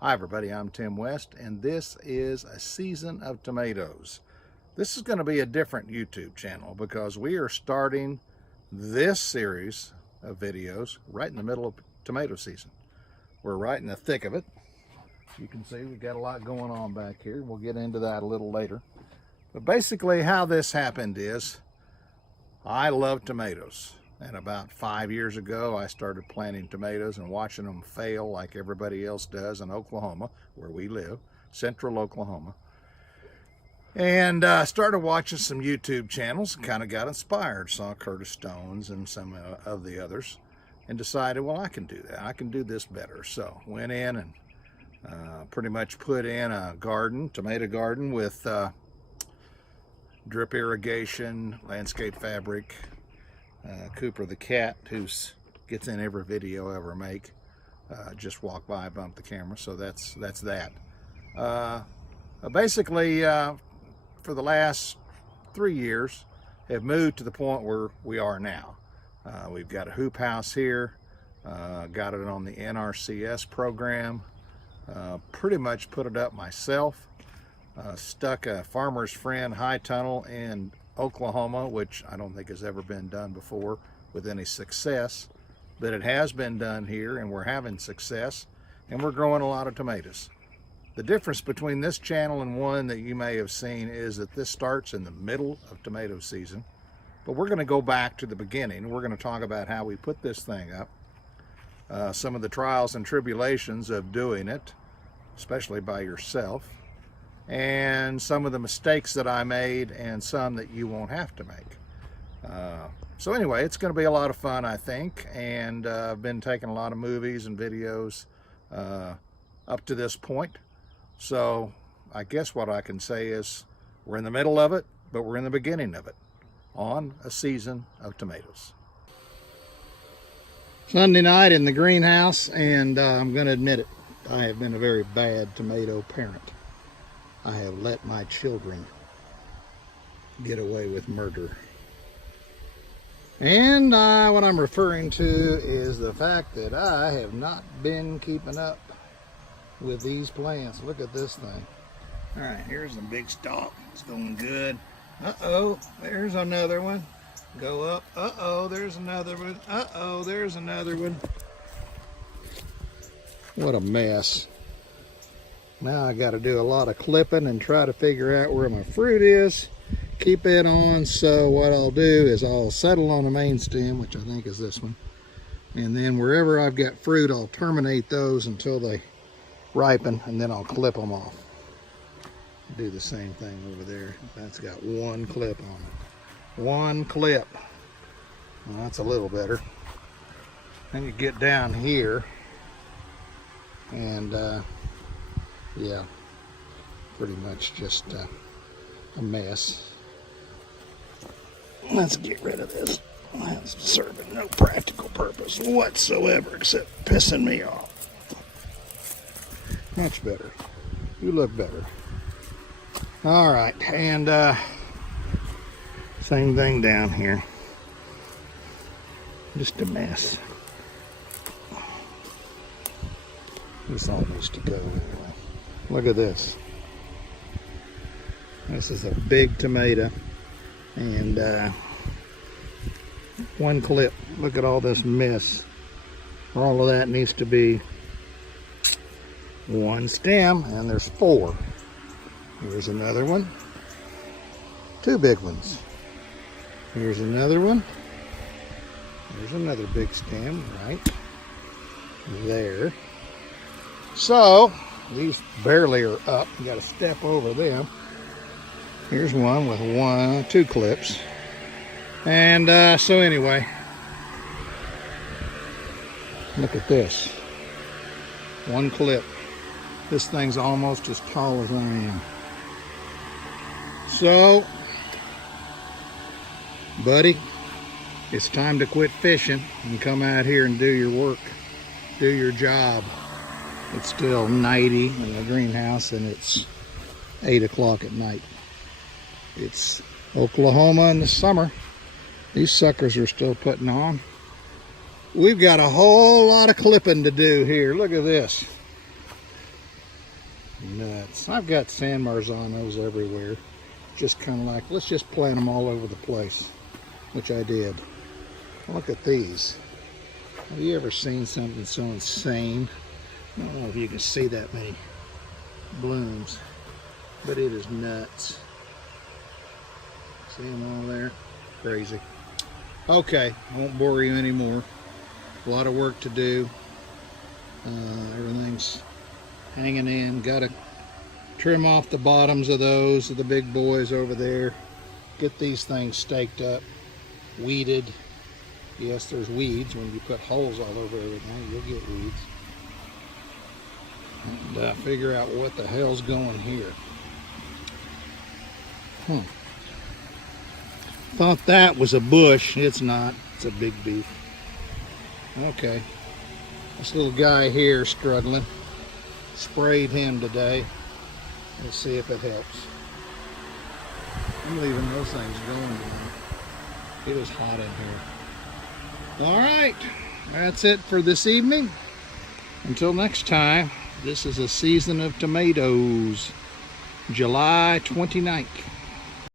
Hi everybody, I'm Tim West and this is a season of tomatoes. This is going to be a different YouTube channel because we are starting this series of videos right in the middle of tomato season. We're right in the thick of it. You can see we've got a lot going on back here. We'll get into that a little later. But basically how this happened is I love tomatoes. And about 5 years ago, I started planting tomatoes and watching them fail like everybody else does in Oklahoma, where we live, central Oklahoma. And started watching some YouTube channels and kind of got inspired. Saw Curtis Stone's and some of the others and decided, well, I can do that. I can do this better. So went in and pretty much put in a garden, tomato garden with drip irrigation, landscape fabric, Cooper the cat, who gets in every video I ever make, just walk by, bump the camera, so that's that. Basically, for the last 3 years, have moved to the point where we are now. We've got a hoop house here, got it on the NRCS program, pretty much put it up myself, stuck a Farmer's Friend high tunnel in Oklahoma, which I don't think has ever been done before with any success, but it has been done here and we're having success and we're growing a lot of tomatoes. The difference between this channel and one that you may have seen is that this starts in the middle of tomato season, but we're going to go back to the beginning. We're going to talk about how we put this thing up, some of the trials and tribulations of doing it, especially by yourself, and some of the mistakes that I made and some that you won't have to make. So anyway, it's going to be a lot of fun, I think, and I've been taking a lot of movies and videos up to this point. So I guess what I can say is we're in the middle of it, but we're in the beginning of it on a season of tomatoes. Sunday night in the greenhouse, and I'm going to admit it, I have been a very bad tomato parent. I have let my children get away with murder. And what I'm referring to is the fact that I have not been keeping up with these plants. Look at this thing. All right, here's the big stalk. It's going good. Uh-oh, there's another one. Go up. Uh-oh, there's another one. Uh-oh, there's another one. What a mess. Now I got to do a lot of clipping and try to figure out where my fruit is, keep it on. So what I'll do is I'll settle on the main stem, which I think is this one, and then wherever I've got fruit, I'll terminate those until they ripen, and then I'll clip them off. Do the same thing over there. That's got one clip on it. One clip. Well, that's a little better. Then you get down here and yeah, pretty much just a mess. Let's get rid of this. That's serving no practical purpose whatsoever except pissing me off. Much better. You look better. All right, and same thing down here. Just a mess. This all needs to go anyway. Look at this. This is a big tomato, and one clip. Look at all this mess. All of that needs to be one stem, and there's 4. Here's another one. 2 big ones. Here's another one. There's another big stem right there. So these barely are up. You got to step over them. Here's one with 2 clips. And so anyway, look at this. 1 clip. This thing's almost as tall as I am. So, buddy, it's time to quit fishing and come out here and do your work. Do your job. It's still 90 in the greenhouse and it's 8 o'clock at night. It's Oklahoma in the summer. These suckers are still putting on. We've got a whole lot of clipping to do here. Look at this. Nuts. I've got sandbars on those everywhere. Just kind of like, let's just plant them all over the place, which I did. Look at these. Have you ever seen something so insane? I don't know if you can see that many blooms, but it is nuts. See them all there? Crazy. Okay, I won't bore you anymore. A lot of work to do. Everything's hanging in. Got to trim off the bottoms of those, of the big boys over there. Get these things staked up, weeded. Yes, there's weeds. When you put holes all over everything, you'll get weeds. And figure out what the hell's going here. Thought that was a bush. It's not. It's a big beef. Okay. This little guy here struggling. Sprayed him today. Let's see if it helps. I'm leaving those things going now. It was hot in here. All right. That's it for this evening. Until next time, this is a season of tomatoes. July 29th.